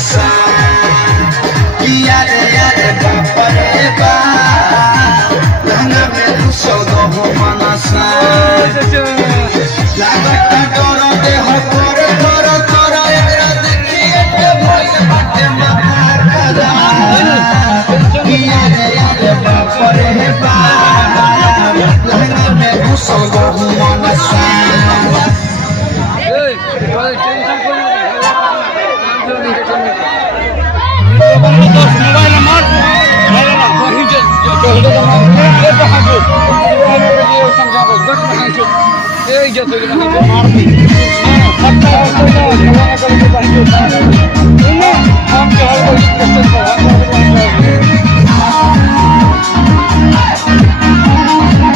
मनसा यारे यारे बापा रे बा लहंगा में घुसो दो मनसा लागता डर देह करे डर करे एकरा देखिए के भइल बाटे मार खजा यारे यारे बापा रे बा लहंगा में घुसो दो मनसा मोबाइल नंबर मार